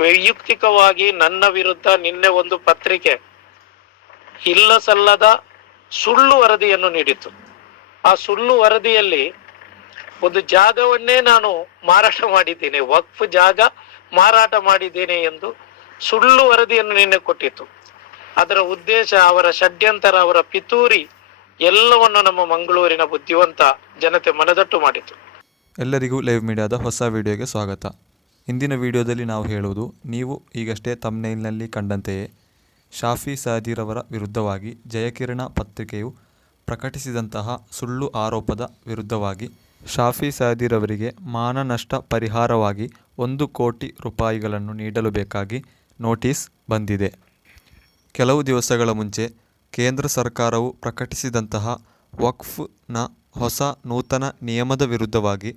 ವೈಯಕ್ತಿಕವಾಗಿ ನನ್ನ ವಿರುದ್ಧ ನಿನ್ನೆ ಒಂದು ಪತ್ರಿಕೆ ಇಲ್ಲ ಸಲ್ಲದ ಸುಳ್ಳು ವರದಿಯನ್ನು ನೀಡಿತು ಆ ಸುಳ್ಳು ವರದಿಯಲ್ಲಿ ಒಂದು ಜಾಗವನ್ನೇ ನಾನು ಮಾರಾಟ ಮಾಡಿದ್ದೇನೆ, ವಕ್ಫ್ ಜಾಗ ಮಾರಾಟ ಮಾಡಿದ್ದೇನೆ ಎಂದು ಸುಳ್ಳು ವರದಿಯನ್ನು ನಿನ್ನೆ ಕೊಟ್ಟಿತ್ತು. ಅದರ ಉದ್ದೇಶ ಅವರ ಷಡ್ಯಂತರ, ಅವರ ಪಿತೂರಿ ಎಲ್ಲವನ್ನು ನಮ್ಮ ಮಂಗಳೂರಿನ ಬುದ್ಧಿವಂತ ಜನತೆ ಮನದಟ್ಟು ಮಾಡಿತು. ಎಲ್ಲರಿಗೂ ಲೈವ್ ಮೀಡಿಯಾದ ಹೊಸ ವಿಡಿಯೋಗೆ ಸ್ವಾಗತ. ಇಂದಿನ ವಿಡಿಯೋದಲ್ಲಿ ನಾವು ಹೇಳುವುದು, ನೀವು ಈಗಷ್ಟೇ ತಮ್ನೈಲ್ನಲ್ಲಿ ಕಂಡಂತೆಯೇ, ಶಾಫಿ ಸಾದಿರವರ ವಿರುದ್ಧವಾಗಿ ಜಯಕಿರಣ ಪತ್ರಿಕೆಯು ಪ್ರಕಟಿಸಿದಂತಹ ಸುಳ್ಳು ಆರೋಪದ ವಿರುದ್ಧವಾಗಿ ಶಾಫಿ ಸಾದಿರವರಿಗೆ ಮಾನನಷ್ಟ ಪರಿಹಾರವಾಗಿ ಒಂದು ಕೋಟಿ ರೂಪಾಯಿಗಳನ್ನು ನೀಡಲು ಬೇಕಾಗಿ ನೋಟಿಸ್ ಬಂದಿದೆ. ಕೆಲವು ದಿವಸಗಳ ಮುಂಚೆ ಕೇಂದ್ರ ಸರ್ಕಾರವು ಪ್ರಕಟಿಸಿದಂತಹ ವಕ್ಫ್ನ ಹೊಸ ನೂತನ ನಿಯಮದ ವಿರುದ್ಧವಾಗಿ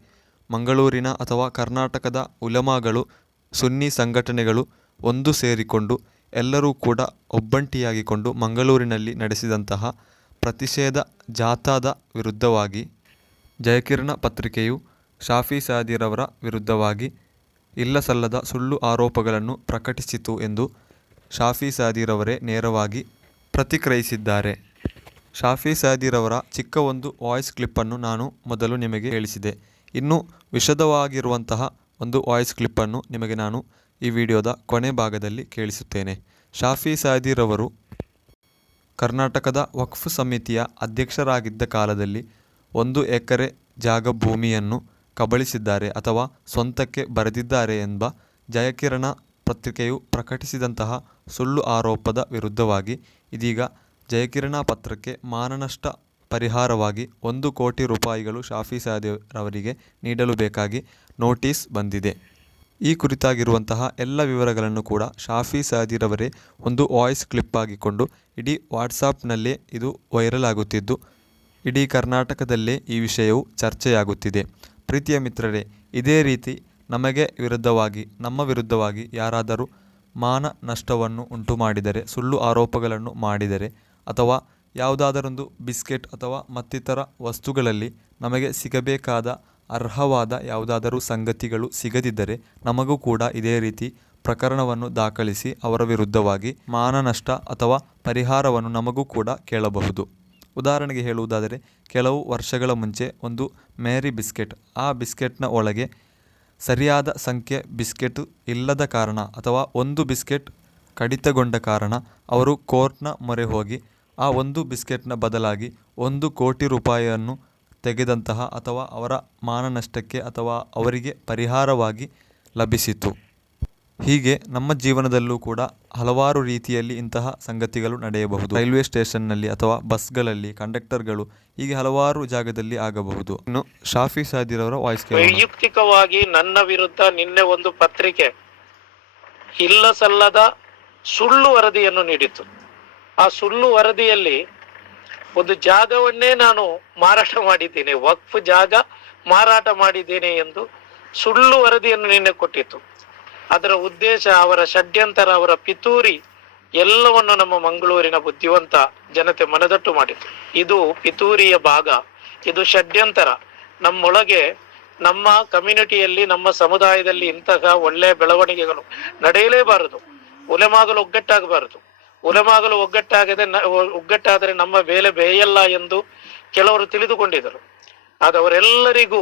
ಮಂಗಳೂರಿನ ಅಥವಾ ಕರ್ನಾಟಕದ ಉಲಮಾಗಳು, ಸುನ್ನಿ ಸಂಘಟನೆಗಳು ಒಂದು ಸೇರಿಕೊಂಡು ಎಲ್ಲರೂ ಕೂಡ ಒಬ್ಬಂಟಿಯಾಗಿಕೊಂಡು ಮಂಗಳೂರಿನಲ್ಲಿ ನಡೆಸಿದಂತಹ ಪ್ರತಿಷೇಧ ಜಾಥಾದ ವಿರುದ್ಧವಾಗಿ ಜಯಕಿರಣ ಪತ್ರಿಕೆಯು ಶಾಫಿ ಸಾದಿರವರ ವಿರುದ್ಧವಾಗಿ ಇಲ್ಲಸಲ್ಲದ ಸುಳ್ಳು ಆರೋಪಗಳನ್ನು ಪ್ರಕಟಿಸಿತು ಎಂದು ಶಾಫಿ ಸಾದಿರವರೇ ನೇರವಾಗಿ ಪ್ರತಿಕ್ರಿಯಿಸಿದ್ದಾರೆ. ಶಾಫಿ ಸಾದಿರವರ ಚಿಕ್ಕ ಒಂದು ವಾಯ್ಸ್ ಕ್ಲಿಪ್ಪನ್ನು ನಾನು ಮೊದಲು ನಿಮಗೆ ಹೇಳಿಸಿದೆ. ಇನ್ನು ವಿಶದವಾಗಿರುವಂತಹ ಒಂದು ವಾಯ್ಸ್ ಕ್ಲಿಪ್ಪನ್ನು ನಿಮಗೆ ನಾನು ಈ ವಿಡಿಯೋದ ಕೊನೆ ಭಾಗದಲ್ಲಿ ಕೇಳಿಸುತ್ತೇನೆ. ಶಾಫಿ ಸಾದಿರವರು ಕರ್ನಾಟಕದ ವಕ್ಫ್ ಸಮಿತಿಯ ಅಧ್ಯಕ್ಷರಾಗಿದ್ದ ಕಾಲದಲ್ಲಿ ಒಂದು ಎಕರೆ ಜಾಗ ಭೂಮಿಯನ್ನು ಕಬಳಿಸಿದ್ದಾರೆ ಅಥವಾ ಸ್ವಂತಕ್ಕೆ ಬರೆದಿದ್ದಾರೆ ಎಂಬ ಜಯಕಿರಣ ಪತ್ರಿಕೆಯು ಪ್ರಕಟಿಸಿದಂತಹ ಸುಳ್ಳು ಆರೋಪದ ವಿರುದ್ಧವಾಗಿ ಇದೀಗ ಜಯಕಿರಣ ಪತ್ರಕ್ಕೆ ಮಾನನಷ್ಟ ಪರಿಹಾರವಾಗಿ ಒಂದು ಕೋಟಿ ರೂಪಾಯಿಗಳು ಶಾಫಿ ಸಾದಿರವರಿಗೆ ನೀಡಲು ಬೇಕಾಗಿ ನೋಟಿಸ್ ಬಂದಿದೆ. ಈ ಕುರಿತಾಗಿರುವಂತಹ ಎಲ್ಲ ವಿವರಗಳನ್ನು ಕೂಡ ಶಾಫಿ ಸಾದಿರವರೇ ಒಂದು ವಾಯ್ಸ್ ಕ್ಲಿಪ್ ಆಗಿಕೊಂಡು ಇಡೀ ವಾಟ್ಸಾಪ್ನಲ್ಲೇ ಇದು ವೈರಲ್ ಆಗುತ್ತಿದ್ದು, ಇಡೀ ಕರ್ನಾಟಕದಲ್ಲೇ ಈ ವಿಷಯವು ಚರ್ಚೆಯಾಗುತ್ತಿದೆ. ಪ್ರೀತಿಯ ಮಿತ್ರರೇ, ಇದೇ ರೀತಿ ನಮಗೆ ವಿರುದ್ಧವಾಗಿ, ನಮ್ಮ ವಿರುದ್ಧವಾಗಿ ಯಾರಾದರೂ ಮಾನ ನಷ್ಟವನ್ನು ಉಂಟು ಮಾಡಿದರೆ ಸುಳ್ಳು ಆರೋಪಗಳನ್ನು ಮಾಡಿದರೆ ಅಥವಾ ಯಾವುದಾದರೊಂದು ಬಿಸ್ಕೆಟ್ ಅಥವಾ ಮತ್ತಿತರ ವಸ್ತುಗಳಲ್ಲಿ ನಮಗೆ ಸಿಗಬೇಕಾದ ಅರ್ಹವಾದ ಯಾವುದಾದರೂ ಸಂಗತಿಗಳು ಸಿಗದಿದ್ದರೆ ನಮಗೂ ಕೂಡ ಇದೇ ರೀತಿ ಪ್ರಕರಣವನ್ನು ದಾಖಲಿಸಿ ಅವರ ವಿರುದ್ಧವಾಗಿ ಮಾನನಷ್ಟ ಅಥವಾ ಪರಿಹಾರವನ್ನು ನಮಗೂ ಕೂಡ ಕೇಳಬಹುದು. ಉದಾಹರಣೆಗೆ ಹೇಳುವುದಾದರೆ, ಕೆಲವು ವರ್ಷಗಳ ಮುಂಚೆ ಒಂದು ಮೇರಿ ಬಿಸ್ಕೆಟ್, ಆ ಬಿಸ್ಕೆಟ್ನ ಒಳಗೆ ಸರಿಯಾದ ಸಂಖ್ಯೆ ಬಿಸ್ಕೆಟ್ ಇಲ್ಲದ ಕಾರಣ ಅಥವಾ ಒಂದು ಬಿಸ್ಕೆಟ್ ಕಡಿತಗೊಂಡ ಕಾರಣ ಅವರು ಕೋರ್ಟ್ನ ಮೊರೆ ಹೋಗಿ ಆ ಒಂದು ಬಿಸ್ಕೆಟ್ನ ಬದಲಾಗಿ ಒಂದು ಕೋಟಿ ರೂಪಾಯಿಯನ್ನು ತೆಗೆದಂತಹ ಅಥವಾ ಅವರ ಮಾನನಷ್ಟಕ್ಕೆ ಅಥವಾ ಅವರಿಗೆ ಪರಿಹಾರವಾಗಿ ಲಭಿಸಿತು. ಹೀಗೆ ನಮ್ಮ ಜೀವನದಲ್ಲೂ ಕೂಡ ಹಲವಾರು ರೀತಿಯಲ್ಲಿ ಇಂತಹ ಸಂಗತಿಗಳು ನಡೆಯಬಹುದು. ರೈಲ್ವೆ ಸ್ಟೇಷನ್ನಲ್ಲಿ ಅಥವಾ ಬಸ್ಗಳಲ್ಲಿ ಕಂಡಕ್ಟರ್ಗಳು ಹೀಗೆ ಹಲವಾರು ಜಾಗದಲ್ಲಿ ಆಗಬಹುದು. ಇನ್ನು ಶಾಫಿ ಸಾದಿರವರ ವಾಯ್ಸ್ ವೈಯಕ್ತಿಕವಾಗಿ ನನ್ನ ವಿರುದ್ಧ ನಿನ್ನೆ ಒಂದು ಪತ್ರಿಕೆ ಇಲ್ಲ ಸಲ್ಲದ ಸುಳ್ಳು ವರದಿಯನ್ನು ನೀಡಿತು ಆ ಸುಳ್ಳು ವರದಿಯಲ್ಲಿ ಒಂದು ಜಾಗವನ್ನೇ ನಾನು ಮಾರಾಟ ಮಾಡಿದ್ದೇನೆ, ವಕ್ಫ್ ಜಾಗ ಮಾರಾಟ ಮಾಡಿದ್ದೇನೆ ಎಂದು ಸುಳ್ಳು ವರದಿಯನ್ನು ನಿನ್ನೆ ಕೊಟ್ಟಿತ್ತು. ಅದರ ಉದ್ದೇಶ ಅವರ ಷಡ್ಯಂತರ, ಅವರ ಪಿತೂರಿ ಎಲ್ಲವನ್ನು ನಮ್ಮ ಮಂಗಳೂರಿನ ಬುದ್ಧಿವಂತ ಜನತೆ ಮನದಟ್ಟು ಮಾಡಿತು ಇದು ಪಿತೂರಿಯ ಭಾಗ, ಇದು ಷಡ್ಯಂತರ. ನಮ್ಮೊಳಗೆ ನಮ್ಮ ಕಮ್ಯುನಿಟಿಯಲ್ಲಿ, ನಮ್ಮ ಸಮುದಾಯದಲ್ಲಿ ಇಂತಹ ಒಳ್ಳೆಯ ಬೆಳವಣಿಗೆಗಳು ನಡೆಯಲೇಬಾರದು. ಒಲೆಮಾಗಲು ಒಗ್ಗಟ್ಟಾಗಬಾರದು. ಉಲೆಮಾಗಲು ಒಗ್ಗಟ್ಟಾಗದೆ ಒಗ್ಗಟ್ಟಾದರೆ ನಮ್ಮ ಬೇಲೆ ಬೇಯಲ್ಲ ಎಂದು ಕೆಲವರು ತಿಳಿದುಕೊಂಡಿದ್ದರು. ಆದರೆ ಅವರೆಲ್ಲರಿಗೂ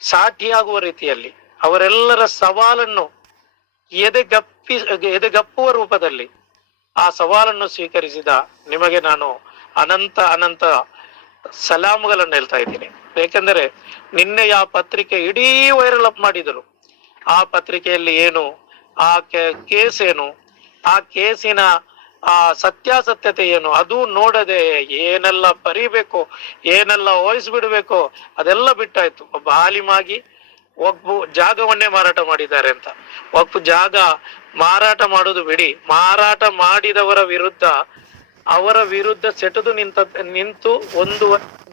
ಸಾಟಿಯಾಗುವ ರೀತಿಯಲ್ಲಿ ಅವರೆಲ್ಲರ ಸವಾಲನ್ನು ಎದೆಗಪ್ಪಿ, ಎದೆಗಪ್ಪುವ ರೂಪದಲ್ಲಿ ಆ ಸವಾಲನ್ನು ಸ್ವೀಕರಿಸಿದ ನಿಮಗೆ ನಾನು ಅನಂತ ಅನಂತ ಸಲಾಮುಗಳನ್ನು ಹೇಳ್ತಾ ಇದ್ದೀನಿ. ಏಕೆಂದರೆ ನಿನ್ನೆ ಆ ಪತ್ರಿಕೆ ಇಡೀ ವೈರಲ್ ಅಪ್ ಮಾಡಿದರು ಆ ಪತ್ರಿಕೆಯಲ್ಲಿ ಏನು, ಆ ಕೇಸ್ ಏನು, ಆ ಕೇಸಿನ ಆ ಸತ್ಯಾಸತ್ಯತೆ ಏನು? ಅದು ನೋಡದೆ ಏನೆಲ್ಲ ಬರಿಬೇಕು, ಏನೆಲ್ಲ ಓಹಿಸ್ಬಿಡ್ಬೇಕು ಅದೆಲ್ಲ ಬಿಟ್ಟಾಯ್ತು. ಒಬ್ಬ ಆಲಿಮಾಗಿ ಒಬ್ಬ ಜಾಗವನ್ನೇ ಮಾರಾಟ ಮಾಡಿದ್ದಾರೆ ಅಂತ. ಒಬ್ಬ ಜಾಗ ಮಾರಾಟ ಮಾಡೋದು ಬಿಡಿ. ಮಾರಾಟ ಮಾಡಿದವರ ವಿರುದ್ಧ, ಅವರ ವಿರುದ್ಧ ಸೆಟದು ನಿಂತ, ನಿಂತು ಒಂದು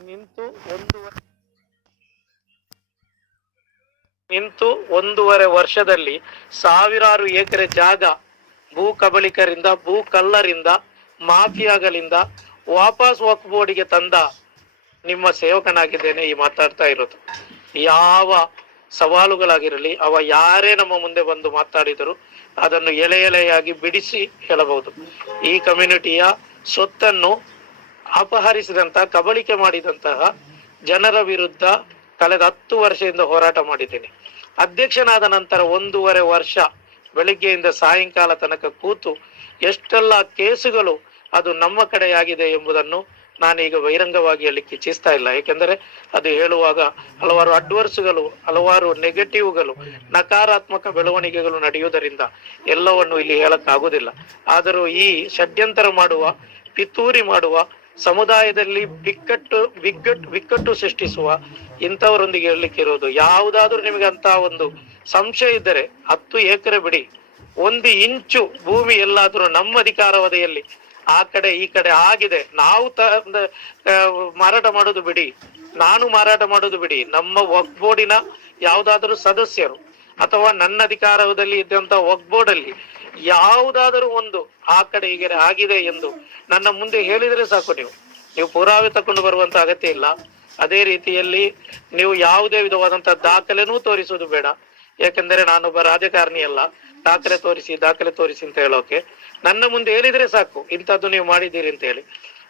ನಿಂತು ಒಂದು ನಿಂತು ಒಂದೂವರೆ ವರ್ಷದಲ್ಲಿ ಸಾವಿರಾರು ಎಕರೆ ಜಾಗ ಭೂ ಕಬಳಿಕರಿಂದ, ಭೂ ಕಲ್ಲರಿಂದ ಮಾಫಿಯಾಗಳಿಂದ ವಾಪಸ್ ವಕ್ಫ್ ಬೋರ್ಡಿಗೆ ತಂದ ನಿಮ್ಮ ಸೇವಕನಾಗಿದ್ದೇನೆ ಈ ಮಾತಾಡ್ತಾ ಇರೋದು. ಯಾವ ಸವಾಲುಗಳಾಗಿರಲಿ, ಅವ ಯಾರೇ ನಮ್ಮ ಮುಂದೆ ಬಂದು ಮಾತಾಡಿದರು ಅದನ್ನು ಎಲೆ ಎಲೆಯಾಗಿ ಬಿಡಿಸಿ ಹೇಳಬಹುದು. ಈ ಕಮ್ಯುನಿಟಿಯ ಸೊತ್ತನ್ನು ಅಪಹರಿಸಿದಂತಹ ಕಬಳಿಕೆ ಮಾಡಿದಂತಹ ಜನರ ವಿರುದ್ಧ ಕಳೆದ ಹತ್ತು ವರ್ಷದಿಂದ ಹೋರಾಟ ಮಾಡಿದ್ದೇನೆ. ಅಧ್ಯಕ್ಷನಾದ ನಂತರ ಒಂದೂವರೆ ವರ್ಷ ಬೆಳಿಗ್ಗೆಯಿಂದ ಸಾಯಂಕಾಲ ತನಕ ಕೂತು ಎಷ್ಟೆಲ್ಲ ಕೇಸುಗಳು ಅದು ನಮ್ಮ ಕಡೆಯಾಗಿದೆ ಎಂಬುದನ್ನು ನಾನೀಗ ಬಹಿರಂಗವಾಗಿ ಹೇಳಲಿಕ್ಕೆ ಇಚ್ಛಿಸ್ತಾ ಇಲ್ಲ. ಏಕೆಂದರೆ ಅದು ಹೇಳುವಾಗ ಹಲವಾರು ಅಡ್ವರ್ಸ್ಗಳು, ಹಲವಾರು ನೆಗೆಟಿವ್ಗಳು, ನಕಾರಾತ್ಮಕ ಬೆಳವಣಿಗೆಗಳು ನಡೆಯುವುದರಿಂದ ಎಲ್ಲವನ್ನು ಇಲ್ಲಿ ಹೇಳಕ್ಕಾಗುವುದಿಲ್ಲ. ಆದರೂ ಈ ಷಡ್ಯಂತರ ಮಾಡುವ, ಪಿತೂರಿ ಮಾಡುವ, ಸಮುದಾಯದಲ್ಲಿ ಬಿಕ್ಕಟ್ಟು ಬಿಕ್ಕಟ್ಟು ಬಿಕ್ಕಟ್ಟು ಸೃಷ್ಟಿಸುವ ಇಂಥವರೊಂದಿಗೆ ಹೇಳಲಿಕ್ಕಿರೋದು ಯಾವುದಾದ್ರೂ ನಿಮಗೆ ಅಂತ ಒಂದು ಸಂಶಯ ಇದ್ದರೆ ಹತ್ತು ಎಕರೆ ಬಿಡಿ. ಒಂದು ಇಂಚು ಭೂಮಿ ಎಲ್ಲಾದರೂ ನಮ್ಮ ಅಧಿಕಾರಾವಧಿಯಲ್ಲಿ ಆ ಕಡೆ ಈ ಕಡೆ ಆಗಿದೆ. ನಾವು ತ ಮಾರಾಟ ಮಾಡೋದು ಬಿಡಿ. ನಾನು ಮಾರಾಟ ಮಾಡೋದು ಬಿಡಿ. ನಮ್ಮ ವಕ್ ಬೋರ್ಡಿನ ಯಾವುದಾದರೂ ಸದಸ್ಯರು ಅಥವಾ ನನ್ನ ಅಧಿಕಾರದಲ್ಲಿ ಇದ್ದಂತ ವಕ್ ಬೋರ್ಡ್ ಅಲ್ಲಿ ಯಾವುದಾದರೂ ಒಂದು ಆ ಕಡೆ ಕಡೆ ಆಗಿದೆ ಎಂದು ನನ್ನ ಮುಂದೆ ಹೇಳಿದ್ರೆ ಸಾಕು ನೀವು. ನೀವು ಪುರಾವೆ ತಕೊಂಡು ಬರುವಂತ ಅಗತ್ಯ ಇಲ್ಲ. ಅದೇ ರೀತಿಯಲ್ಲಿ ನೀವು ಯಾವುದೇ ವಿಧವಾದಂತಹ ದಾಖಲೆನೂ ತೋರಿಸುವುದು ಬೇಡ. ಯಾಕೆಂದರೆ ನಾನೊಬ್ಬ ರಾಜಕಾರಣಿ ಅಲ್ಲ ದಾಖಲೆ ತೋರಿಸಿ ದಾಖಲೆ ತೋರಿಸಿ ಅಂತ ಹೇಳೋಕೆ. ನನ್ನ ಮುಂದೆ ಹೇಳಿದ್ರೆ ಸಾಕು, ಇಂಥದ್ದು ನೀವು ಮಾಡಿದ್ದೀರಿ ಅಂತ ಹೇಳಿ.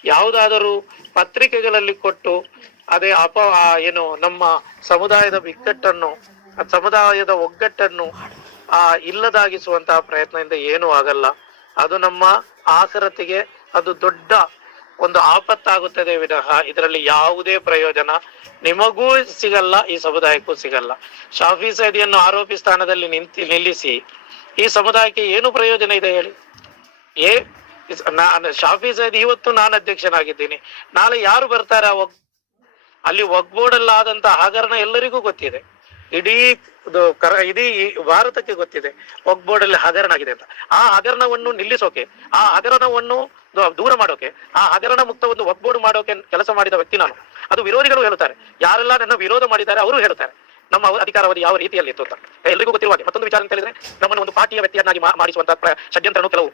ಯಾವುದಾದರೂ ಪತ್ರಿಕೆಗಳಲ್ಲಿ ಕೊಟ್ಟು, ಅದೇ ಅಪ ಏನು, ನಮ್ಮ ಸಮುದಾಯದ ಬಿಕ್ಕಟ್ಟನ್ನು, ಸಮುದಾಯದ ಒಗ್ಗಟ್ಟನ್ನು, ಆ, ಇಲ್ಲದಾಗಿಸುವಂತಹ ಪ್ರಯತ್ನದಿಂದ ಏನೂ ಆಗಲ್ಲ. ಅದು ನಮ್ಮ ಆಸರತೆಗೆ, ಅದು ದೊಡ್ಡ ಒಂದು ಆಪತ್ತಾಗುತ್ತದೆ ವಿನಃ ಇದರಲ್ಲಿ ಯಾವುದೇ ಪ್ರಯೋಜನ ನಿಮಗೂ ಸಿಗಲ್ಲ, ಈ ಸಮುದಾಯಕ್ಕೂ ಸಿಗಲ್ಲ. ಶಾಫಿ ಸೈದಿಯನ್ನು ಆರೋಪಿ ಸ್ಥಾನದಲ್ಲಿ ನಿಂತಿ ನಿಲ್ಲಿಸಿ, ಈ ಸಮುದಾಯಕ್ಕೆ ಏನು ಪ್ರಯೋಜನ ಇದೆ ಹೇಳಿ? ಏ ಶಾಫಿ ಸೈದಿ ಇವತ್ತು ನಾನು ಅಧ್ಯಕ್ಷನಾಗಿದ್ದೀನಿ. ನಾಳೆ ಯಾರು ಬರ್ತಾರೆ ಆ ಒಗ್ಬೋರ್ಡ್ ಅಲ್ಲಿ ಒಗ್ಬೋರ್ಡಲ್ಲಾದಂತ ಹಗರಣ ಎಲ್ಲರಿಗೂ ಗೊತ್ತಿದೆ. ಇಡೀ ಕರ ಇಡೀ ಭಾರತಕ್ಕೆ ಗೊತ್ತಿದೆ. ಒಗ್ಬೋರ್ಡ್ ಅಲ್ಲಿ ಹಗರಣ ಆಗಿದೆ ಅಂತ. ಆ ಹಗರಣವನ್ನು ನಿಲ್ಲಿಸೋಕೆ, ಆ ಹಗರಣವನ್ನು ದೂರ ಮಾಡೋಕೆ, ಆ ಹಗರಣ ಮುಕ್ತ ಒಂದು ಒಗ್ಬೋರ್ಡ್ ಮಾಡೋಕೆ ಕೆಲಸ ಮಾಡಿದ ವ್ಯಕ್ತಿ ನಾನು. ಅದು ವಿರೋಧಿಗಳು ಹೇಳುತ್ತಾರೆ. ಯಾರೆಲ್ಲ ನನ್ನ ವಿರೋಧ ಮಾಡಿದ್ದಾರೆ ಅವರು ಹೇಳ್ತಾರೆ ನಮ್ಮ ಅಧಿಕಾರವಾದ ಯಾವ ರೀತಿಯಲ್ಲಿ ಇತ್ತು ಅಂತ. ಎಲ್ಲರಿಗೂ ಗೊತ್ತಿರುವ ಹಾಗೆ. ಮತ್ತೊಂದು ವಿಚಾರ ಅಂತ ಹೇಳಿದ್ರೆ, ನಮ್ಮನ್ನು ಒಂದು ಪಾರ್ಟಿಯ ವ್ಯಕ್ತಿಯನ್ನಾಗಿ ಮಾ- ಮಾಡಿಸುವಂತ ಪ್ರ- ಷಡ್ಯಂತ್ರನು ಕೆಲವು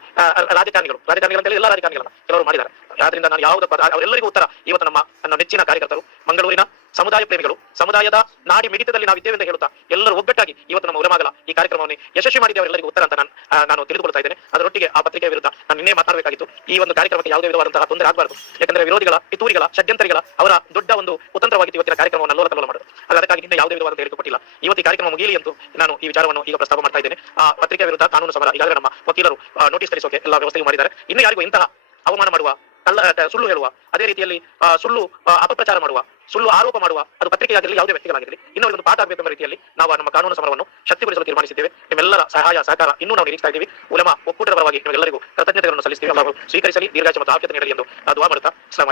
ರಾಜಕಾರಣಿಗಳು. ರಾಜಕಾರಣಿಗಳು ಎಲ್ಲ ರಾಜಕಾರಣಿಗಳಲ್ಲ ಕೆಲವರು ಮಾಡಿದ್ದಾರೆ. ಆದ್ರಿಂದ ನಾನು ಯಾವುದಪ್ಪ ಅವರೆಲ್ಲರಿಗೂ ಉತ್ತರ. ಇವತ್ತು ನಮ್ಮ ನನ್ನ ನೆಚ್ಚಿನ ಕಾರ್ಯಕರ್ತರು, ಮಂಗಳೂರಿನ ಸಮುದಾಯ ಪ್ರೇಮಿಗಳು, ಸಮುದಾಯದ ನಾಡಿ ಮಿಡಿತದಲ್ಲಿ ನಾವಿದ್ದೇವೆ ಅಂತ ಹೇಳುತ್ತಾ ಎಲ್ಲರೂ ಒಗ್ಗಟ್ಟಾಗಿ ಇವತ್ತು ನಮ್ಮ ಉರಮಾಗಲ ಈ ಕಾರ್ಯಕ್ರಮವನ್ನು ಯಶಸ್ವಿ ಮಾಡಿದ್ದೇವೆ ಅವರೆಲ್ಲರಿಗೂ ಉತ್ತರ ಅಂತ ನಾನು ನಾನು ತಿಳಿದುಕೊಳ್ತಾ ಇದ್ದೇನೆ. ಅದರೊಟ್ಟಿಗೆ ಆ ಪತ್ರಿಕೆಯ ವಿರುದ್ಧ ನಾನು ನಿನ್ನೆ ಮಾತಾಡಬೇಕಾಗಿತ್ತು. ಈ ಒಂದು ಕಾರ್ಯಕ್ರಮಕ್ಕೆ ಯಾವುದೇ ವಿಧವಾದಂತಹ ತೊಂದರೆ ಆಗಬಾರದು. ಯಾಕಂದ್ರೆ ವಿರೋಧಿಗಳ, ಪಿತೂರಿಗಳ, ಷಡ್ಯಂತರಿಗಳ ಅವರ ದೊಡ್ಡ ಒಂದು ಕುತಂತ್ರವಾಗಿತ್ತು ಇವತ್ತಿನ ಕಾರ್ಯಕ್ರಮವನ್ನು ಅಲ್ಲೋಲ ಕಲ್ಲೋಲ ಮಾಡೋದು ಅದರ ಅದಕ್ಕಾಗಿ ನಿನ್ನೆ ಯಾವುದೇ ವಿಧವಾದಂತಹ ಹೇಳಿಕೊಟ್ಟಿಲ್ಲ ಇವತ್ತು ಕಾರ್ಯಕ್ರಮ ಮುಗಿಯಲಿ ಅಂತ ನಾನು ಈ ವಿಚಾರವನ್ನು ಈಗ ಪ್ರಸ್ತಾಪ ಮಾಡ್ತಾ ಇದ್ದೇನೆ. ಆ ಪತ್ರಿಕೆ ವಿರುದ್ಧ ಕಾನೂನು ಸಮರ ಈಗಾಗಲೇ ನಮ್ಮ ವಕೀಲರು ನೋಟಿಸ್ ತರಿಸೋಕೆ ಎಲ್ಲ ವ್ಯವಸ್ಥೆ ಮಾಡಿದ್ದಾರೆ. ಇನ್ನು ಯಾರಿಗೂ ಇಂತಹ ಅವಮಾನ ಮಾಡುವ ಕಳ್ಳ ಸುಳ್ಳು ಹೇಳುವ. ಅದೇ ರೀತಿಯಲ್ಲಿ ಸುಳ್ಳು ಅಪಪ್ರಚಾರ ಮಾಡುವ. ಸುಳ್ಳು ಆರೋಪ ಮಾಡುವ. ಅದು ಪತ್ರಿಕೆಯಾಗಿರಲಿ, ಯಾವುದೇ ವ್ಯಕ್ತಿಗಳಾಗಿರಲಿ ಇನ್ನೊಂದು ಒಂದು ಪಾಠ ಆಗಬೇಕೆಂಬ ರೀತಿಯಲ್ಲಿ ನಾವು ನಮ್ಮ ಕಾನೂನು ಸಮರವನ್ನು ಶಕ್ತಿಗೊಳಿಸಲು ತೀರ್ಮಾನಿಸಿದ್ದೇವೆ. ನಿಮ್ಮೆಲ್ಲರ ಸಹಾಯ, ಸಹಕಾರ ಇನ್ನೂ ನಾವು ನಿರೀಕ್ಷಾ ಇದ್ದೀವಿ. ಉಲಮ, ಒಕ್ಕೂಟದ ಪರವಾಗಿ ನಿಮ್ಮೆಲ್ಲರಿಗೂ ಕೃತಜ್ಞತೆಗಳನ್ನು ಸಲ್ಲಿಸ್ತೀವಿ. ಅಲ್ಲಾಹು ಸ್ವೀಕರಿಸಲಿ ದೀರ್ಘಾಚ ಮತ್ತು ಆಫ್ಯತೆ ನೀಡಲಿ ಎಂದು ದುವಾ ಮಾಡುತ್ತಾ ಅಸ್ಲಾಂ